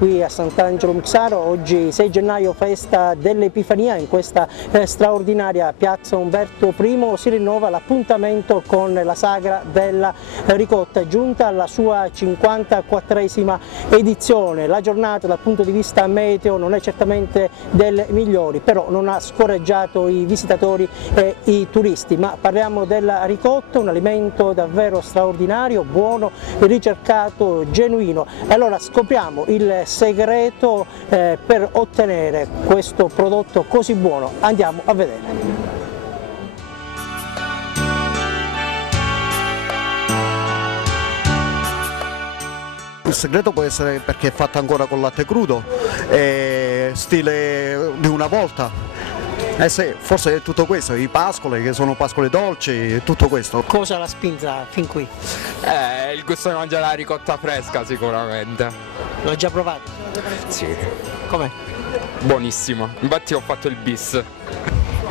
qui a Sant'Angelo Muxaro, oggi 6 gennaio, festa dell'Epifania. In questa straordinaria piazza Umberto I si rinnova l'appuntamento con la Sagra della Ricotta, giunta alla sua 54esima edizione. La giornata dal punto di vista meteo non è certamente delle migliori, però non ha scoraggiato i visitatori e i turisti, ma parliamo della ricotta, un alimento davvero straordinario, buono, ricercato, genuino. Allora scopriamo il segreto per ottenere questo prodotto così buono. Andiamo a vedere. Il segreto può essere perché è fatta ancora con latte crudo, stile di una volta. Eh sì, forse è tutto questo, i pascoli che sono pascoli dolci, tutto questo. Cosa l'ha spinta fin qui? Il gusto di mangiare la ricotta fresca sicuramente. L'ho già provato? Sì. Com'è? Buonissimo, infatti ho fatto il bis.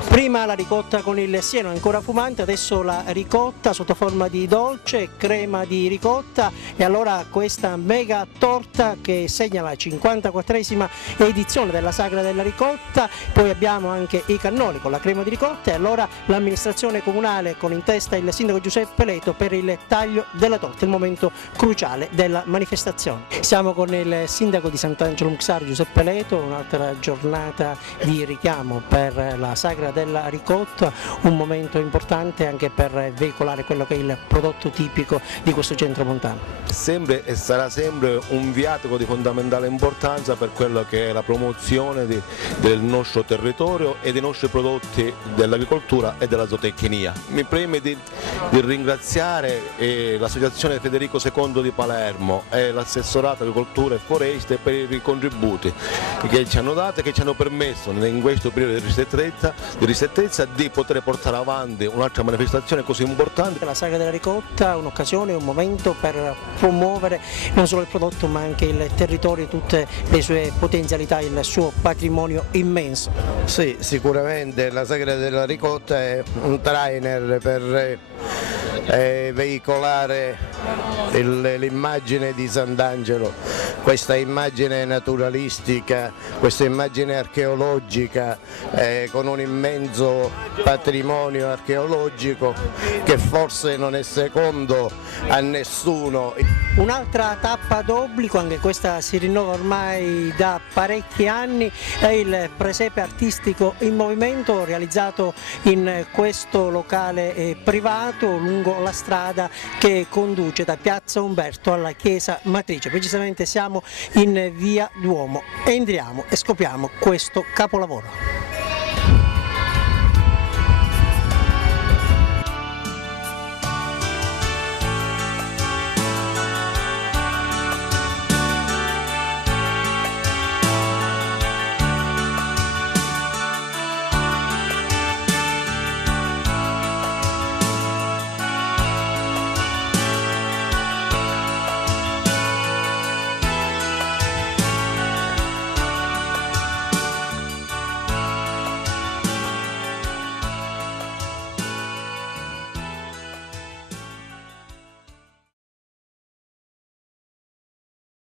Prima la ricotta con il sieno ancora fumante, adesso la ricotta sotto forma di dolce, crema di ricotta e allora questa mega torta che segna la 54esima edizione della Sagra della Ricotta. Poi abbiamo anche i cannoli con la crema di ricotta e allora l'amministrazione comunale con in testa il sindaco Giuseppe Leto per il taglio della torta, il momento cruciale della manifestazione. Siamo con il sindaco di Sant'Angelo Muxaro Giuseppe Leto, un'altra giornata di richiamo per la Sagra della Ricotta, un momento importante anche per veicolare quello che è il prodotto tipico di questo centro montano. Sempre e sarà sempre un viatico di fondamentale importanza per quello che è la promozione del nostro territorio e dei nostri prodotti dell'agricoltura e della zootecnia. Mi preme di ringraziare l'associazione Federico II di Palermo e l'assessorato agricoltura e foreste per i contributi che ci hanno dato e che ci hanno permesso in questo periodo di risettezza di poter portare avanti un'altra manifestazione così importante. La Sagra della Ricotta è un'occasione, un momento per promuovere non solo il prodotto ma anche il territorio, tutte le sue potenzialità, il suo patrimonio immenso. Sì, sicuramente la Sagra della Ricotta è un trainer per veicolare l'immagine di Sant'Angelo, questa immagine naturalistica, questa immagine archeologica con un immenso patrimonio archeologico che forse non è secondo a nessuno. Un'altra tappa d'obbligo, anche questa si rinnova ormai da parecchi anni, è il presepe artistico in movimento realizzato in questo locale privato lungo la strada che conduce da Piazza Umberto alla chiesa matrice. Precisamente siamo in via Duomo e entriamo e scopriamo questo capolavoro.